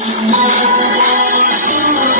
Oh, my God.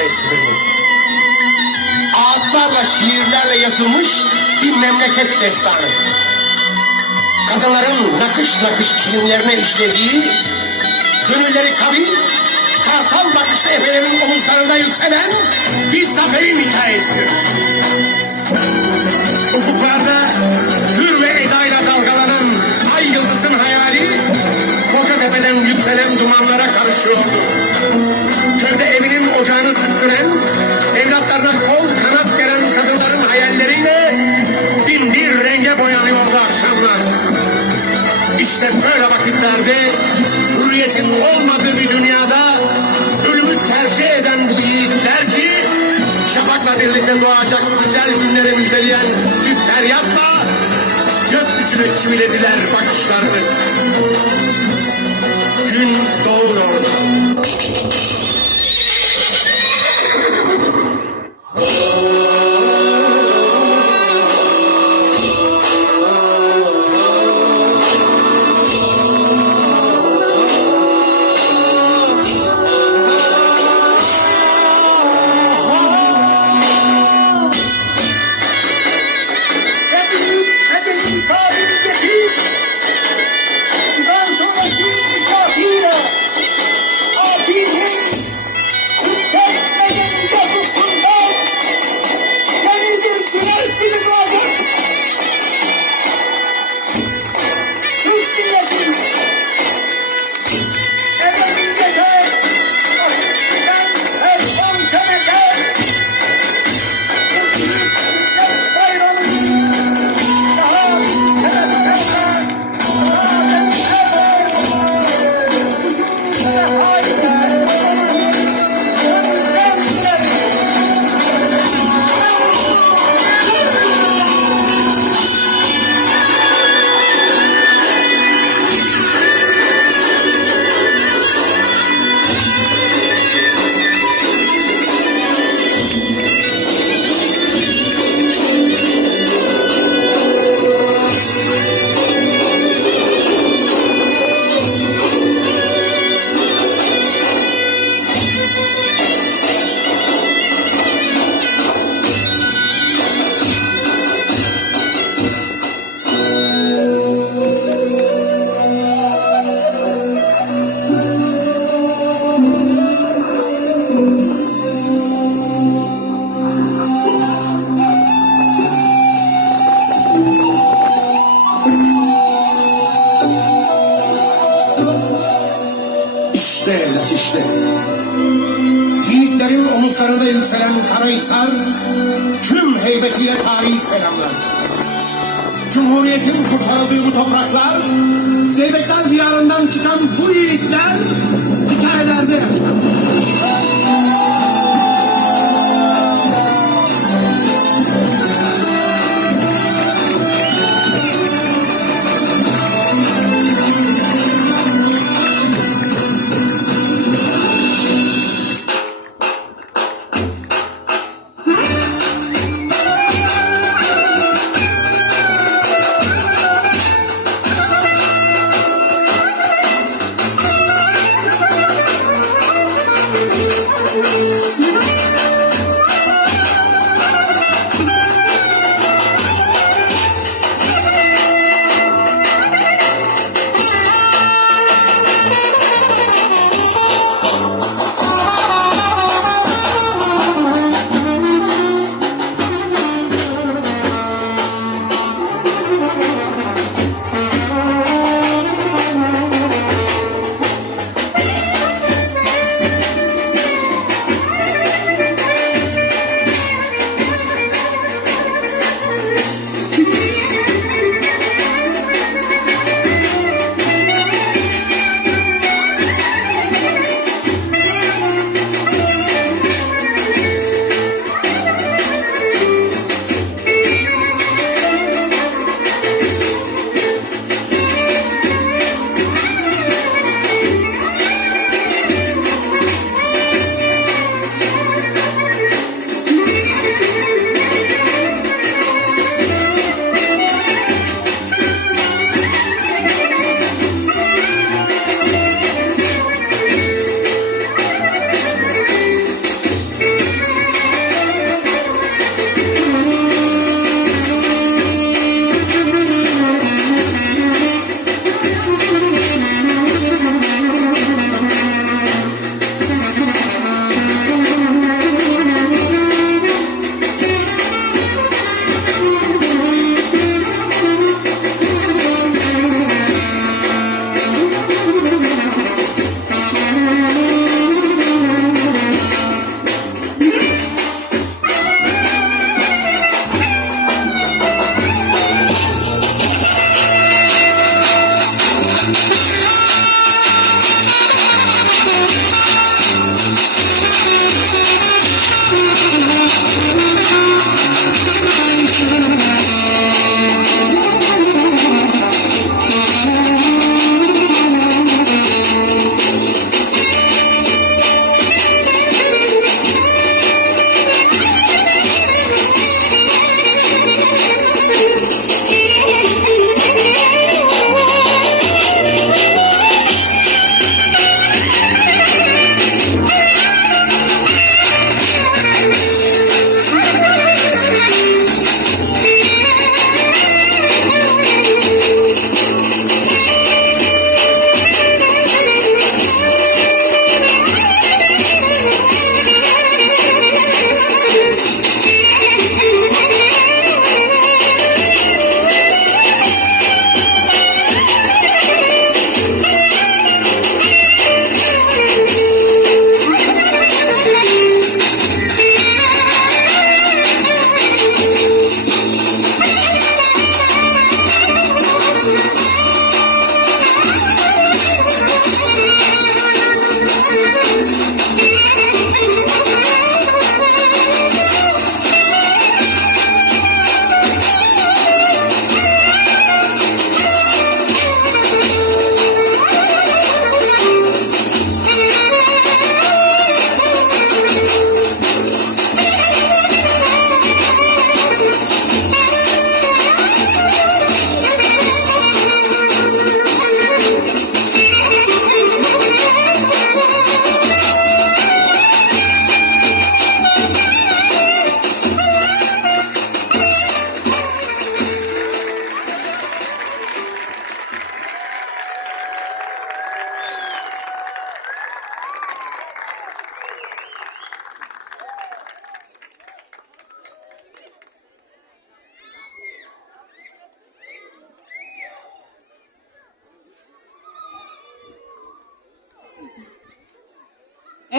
Hikayesidir bu. Ağıtlarla, şiirlerle yazılmış bir memleket destanı. Kadınların nakış nakış kilimlerine işlediği, gönülleri kabil, kartal bakışlı efelerin omuzlarında yükselen bir zaferin hikayesidir. Ufuklarda hür ve edayla dalgalanan ay yıldızın hayali tepeden yükselen dumanlara karışıyordu. Köyde evinin ocağını tüttüren, evlatlarına kol kanat gelen kadınların hayalleriyle bin bir renge boyanıyordu akşamlar. İşte böyle vakitlerde hürriyetin olmadığı bir dünyada ölümü tercih eden bu yiğitler ki şafakla birlikte doğacak güzel günleri müjdeleyen bir feryatla gökyüzüne çivilediler bakışlarını. Gün doğuyor. Cumhuriyetin kurtarıldığı bu topraklar, Zeybekler diyarından çıkan bu yiğitler hikayelerde yaşar.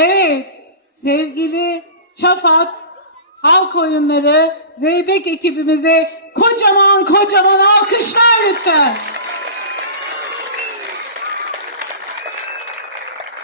Evet, sevgili Çafat Halk Oyunları Zeybek ekibimize kocaman kocaman alkışlar lütfen.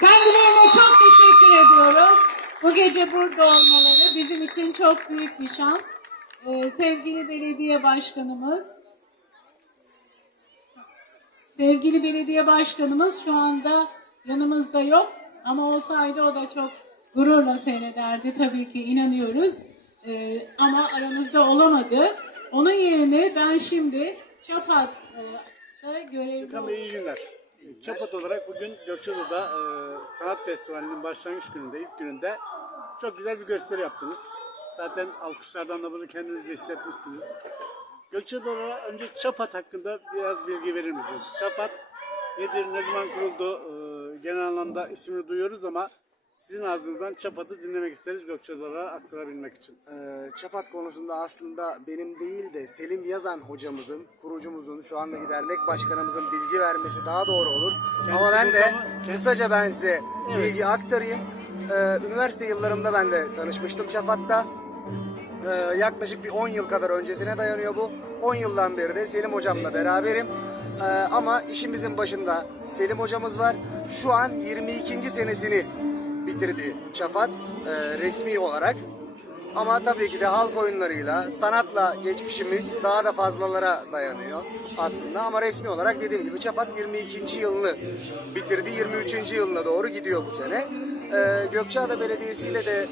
Kendilerine çok teşekkür ediyorum. Bu gece burada olmaları bizim için çok büyük bir şans. Ee, sevgili belediye başkanımız, sevgili belediye başkanımız şu anda yanımızda yok. Ama olsaydı o da çok gururla seyrederdi tabii ki inanıyoruz. Ee, ama aramızda olamadı. Onun yerine ben şimdi Çapat'ta görevli Bakalım iyi günler. Çapat olarak bugün Gökçeada'da e, Sanat Festivali'nin başlangıç gününde, ilk gününde çok güzel bir gösteri yaptınız. Zaten alkışlardan da bunu kendiniz de hissetmişsiniz. Gökçeada'da önce Çapat hakkında biraz bilgi verir misiniz? Çapat nedir, ne zaman kuruldu? E, genel anlamda ismini duyuyoruz ama sizin ağzınızdan Çapat'ı dinlemek isteriz Gökçeada'ya aktarabilmek için. Ee, Çafat konusunda aslında benim değil de Selim Yazan hocamızın, kurucumuzun, şu andaki dernek başkanımızın bilgi vermesi daha doğru olur. Ama Kendisi ben de mı? kısaca ben size Evet. bilgi aktarayım. Ee, üniversite yıllarımda ben de tanışmıştım Çafat'ta. Ee, yaklaşık bir 10 yıl kadar öncesine dayanıyor bu. 10 yıldan beri de Selim hocamla beraberim. Ee, ama işimizin başında Selim hocamız var. Şu an 22. senesini bitirdi Çafat e, resmi olarak. Ama tabii ki de halk oyunlarıyla, sanatla geçmişimiz daha da fazlalara dayanıyor aslında. Ama resmi olarak dediğim gibi Çapat 22. yılını bitirdi. 23. yılına doğru gidiyor bu sene. Ee, Gökçeada Belediyesi ile de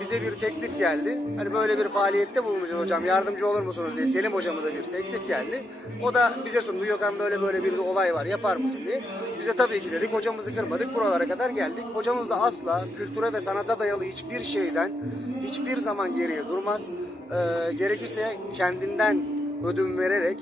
bize bir teklif geldi. Hani böyle bir faaliyette bulunacağız hocam yardımcı olur musunuz diye Selim hocamıza bir teklif geldi. O da bize sundu. Gökhan böyle böyle bir olay var yapar mısın diye. Bize tabii ki dedik hocamızı kırmadık buralara kadar geldik. Hocamız da asla kültüre ve sanata dayalı hiçbir şeyden hiçbir zaman geriye durmaz. Ee, gerekirse kendinden ödün vererek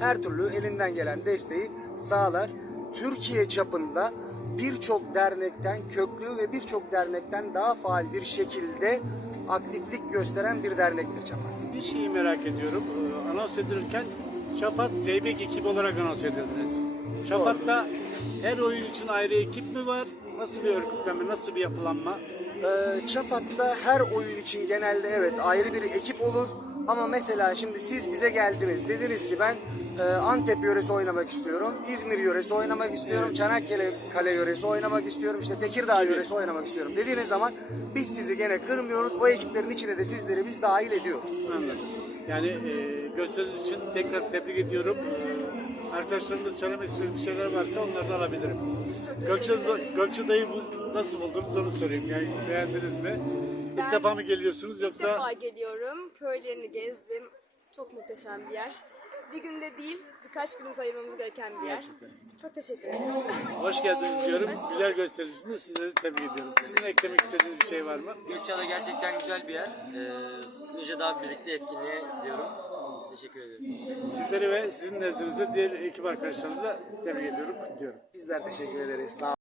her türlü elinden gelen desteği sağlar. Türkiye çapında birçok dernekten köklü ve birçok dernekten daha faal bir şekilde aktiflik gösteren bir dernektir Çapat. Bir şeyi merak ediyorum. Ee, anons edilirken Çapat Zeybek ekibi olarak anons edildiniz. Çapat'ta her oyun için ayrı ekip mi var? Nasıl bir örgütlenme, nasıl bir yapılanma? Ee, Çapat'ta her oyun için genelde evet ayrı bir ekip olur. Ama mesela şimdi siz bize geldiniz. Dediniz ki ben e, Antep yöresi oynamak istiyorum. İzmir yöresi oynamak istiyorum. Çanakkale kale yöresi oynamak istiyorum. işte Tekirdağ yöresi oynamak istiyorum. Dediğiniz zaman biz sizi gene kırmıyoruz. O ekiplerin içine de sizleri biz dahil ediyoruz. Anladım. Yani e, gösteriniz için tekrar tebrik ediyorum. Ee, Arkadaşlarım da söylemek istediğim bir şeyler varsa onları da alabilirim. Gökçeada, Gökçeada'yı bu- nasıl buldunuz onu sorayım. Yani beğendiniz mi? İlk Ben- defa mı geliyorsunuz İlk yoksa defa geliyorum. Köylerini gezdim. Çok muhteşem bir yer. Bir günde değil, birkaç günümüz ayırmamız gereken bir yer. Çok teşekkür ederiz. hoş geldiniz diyorum. Güzel gösteri için de sizleri tebrik ediyorum. Sizin eklemek istediğiniz bir şey var mı? Gökçeada gerçekten güzel bir yer. Ee, nice daha birlikte etkinliğe diyorum. Teşekkür ederim. Sizleri ve sizin nezdinizde diğer ekip arkadaşlarınıza tebrik ediyorum, kutluyorum. Bizler teşekkür ederiz. Sağ